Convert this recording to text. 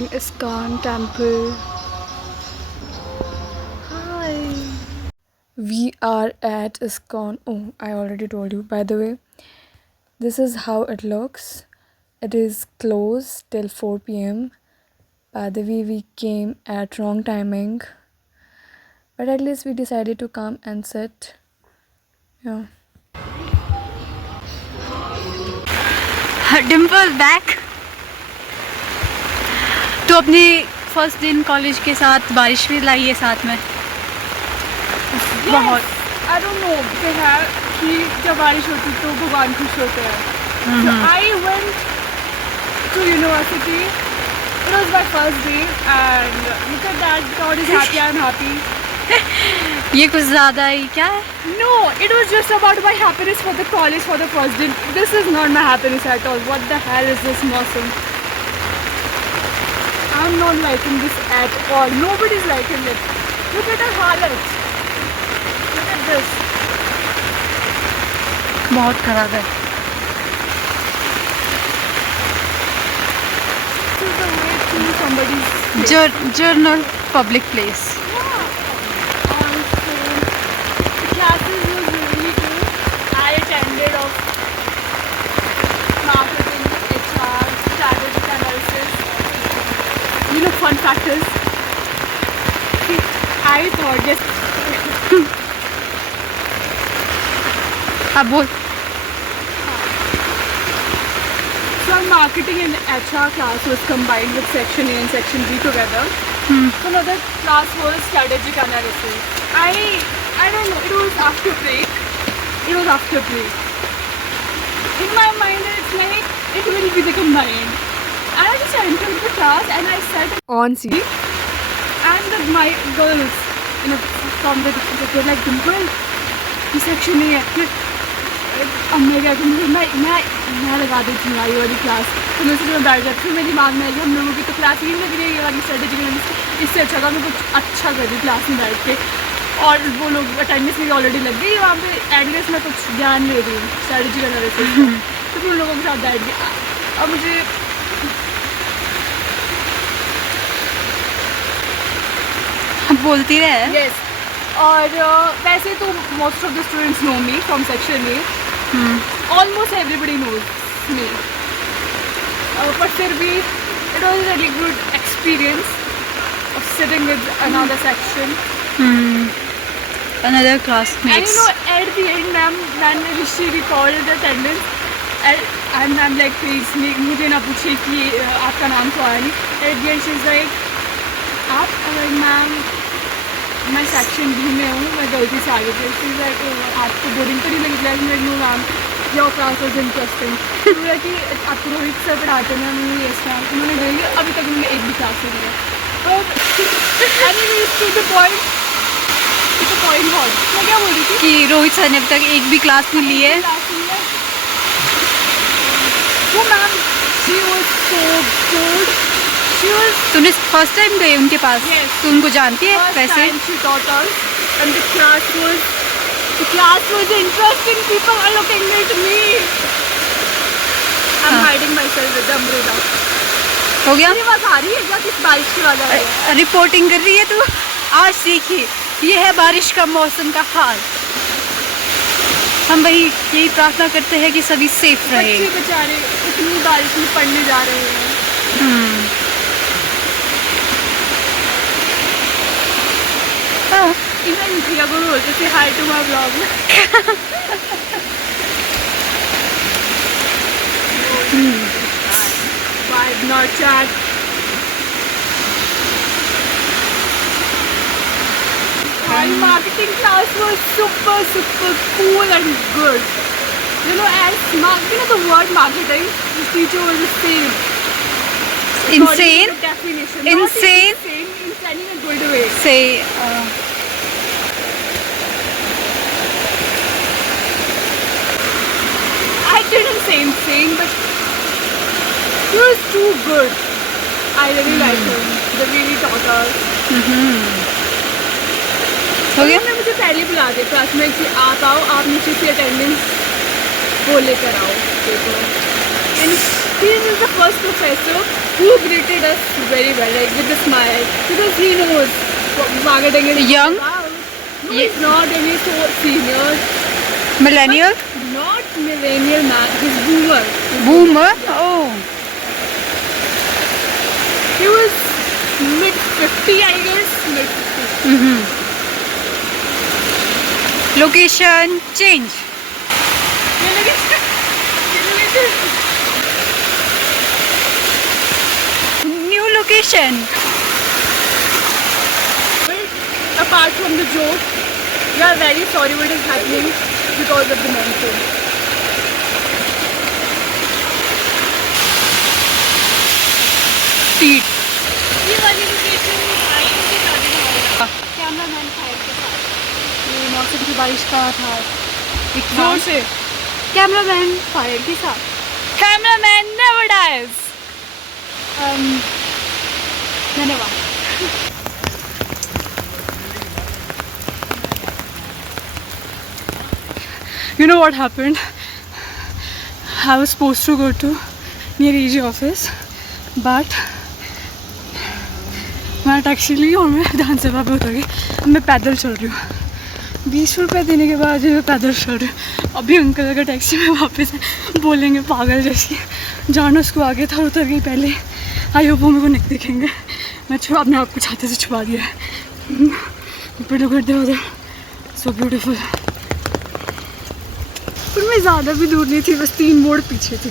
in ISKCON temple. Hi. We are at ISKCON. Oh, I already told you. By the way, this is how it looks. It is closed till 4 p.m. By the way, we came at wrong timing. But at least we decided to come and sit. Yeah. Dimple बैक। तो अपनी फर्स्ट दिन कॉलेज के साथ बारिश भी लाई है साथ में। बहुत I don't know कि जब बारिश होती तो भगवान खुश होते हैं. So I went to university. It was my first day and look at that, God is happy, I'm happy. ये कुछ ज़्यादा ही क्या है? No, it was just about my happiness for the college for the first day. This is not my happiness at all. What the hell is this mausim? I'm not liking this at all. Nobody's liking it. Look at the halat. Look at this. बहुत खराब है। This is the way to somebody's place. Journal public place. The classes was really good. I attended of marketing, HR, strategic analysis. You know, fun factors. See, I thought just अब बोल। so our marketing and HR class was combined with section A and section B together. So another class was strategic analysis. I don't know, it was after break. In my mind it's like it will be the combined. And I just entered the class and I sat on seat and my girls from the they're like, Dimple, ये section नहीं है. अब मैं क्या करूँ, मैं लगा देती हूँ ये वाली क्लास. तो मैं उसमें बैठ जाती हूँ. मेरे दिमाग में आएगी हम लोगों की तो क्लास ही लग रही है ये वाली स्ट्रेटेजिक एनालिसिस. इससे अच्छा था मैं कुछ अच्छा कर रही क्लास में बैठ के. और वो लोग अटेंडेंस मेरी ऑलरेडी लग गई वहाँ पे. एटलीस्ट मैं कुछ ज्ञान ले रही हूँ स्ट्रेटेजिक एनालिसिस का. तो फिर उन लोगों के साथ बैठ गई. अब मुझे बोलती रहे। यस. और वैसे तो most of the students know me from section A. Almost everybody knows me. पर फिर भी it was really good experience of sitting with another section. Another And classmates. you know, at the end, ma'am she recalled the attendance and I'm like, please मुझे ना पूछिए कि आपका नाम तो आया नहीं. At the end, she's like, आप मैम मैं सेक्शन बी में हूँ, मैं गलती से आ गई थी. She's like, आपको बोरिंग तो नहीं लगी क्लास में? No ma'am, your class was interesting. बोला कि आपको रोहित सर पढ़ाते हैं? Ma'am yes ma'am. उन्होंने बोला कि अभी तक उन्होंने एक भी क्लास नहीं लिया. और टू द पॉइंट बहुत. मैं क्या बोल रही थी कि रोहित सर ने अब तक एक भी क्लास नहीं ली है। वो ma'am she was so good. She was तूने फर्स्ट टाइम गई उनके पास? Yes. तू उनको जानती है वैसे? she taught us and the class was interesting. People are looking at me. I'm hiding myself with the umbrella. हो गया? मेरी आवाज़ आ रही है क्या? किस बारिश की आवाज़ आ रही है? रिपोर्टिंग कर रही है तू? आज सीखी ये है बारिश का मौसम का हाल। हम वही यही प्रार्थना करते हैं कि सभी सेफ रहे। बच्चे बेचारे इतनी बारिश में पढ़ने जा रहे हैं. इवन भैया को बोलते थे hi to my blog. Why not chat? My marketing class was super cool and good. You know, the word marketing, the teacher was the same. Insane? Not definition. Insane? Not insane in a good way. Say I didn't say insane, but he was too good. I really liked him. The way he taught us. हो गया? उन्होंने मुझे पहले बुला दिया क्लास में कि आप आओ, आप नीचे से अटेंडेंस वो लेकर आओ. देखो, and he is the first professor who greeted us very well, like with a smile, because he knows marketing is Young? about. No, he's not, and he's so senior. Millennial? Not millennial man, he's boomer. Boomer? Oh. He was mid 50, I guess. Mid 50. Mm-hmm. Location change. New location. But apart from the joke, we are very sorry what is happening because of the monsoon. Seat. ये वाली location fire के साथ हमारा cameraman fire के साथ ये मौसम की बारिश का था जोर से कैमरामैन फायर के साथ कैमरामैन नेवर डाइज धन्यवाद You know what happened? I was supposed to go to near AG office, but मैं टैक्सी ली और मैं विधानसभा पे उतर गई. अब मैं पैदल चल रही हूँ. 20 रुपये देने के बाद मैं पैदल चल रही हूँ. अभी अंकल अगर टैक्सी में वापस बोलेंगे पागल जैसी जाना उसको आगे था उतर गई पहले. आई होप वो मेरे को नहीं दिखेंगे. मैं अपने आप को छाते से छुपा दिया है. पेड़ों करते उधर सो ब्यूटीफुल. पर मैं ज़्यादा भी दूर नहीं थी, बस 3 मोड़ पीछे थी.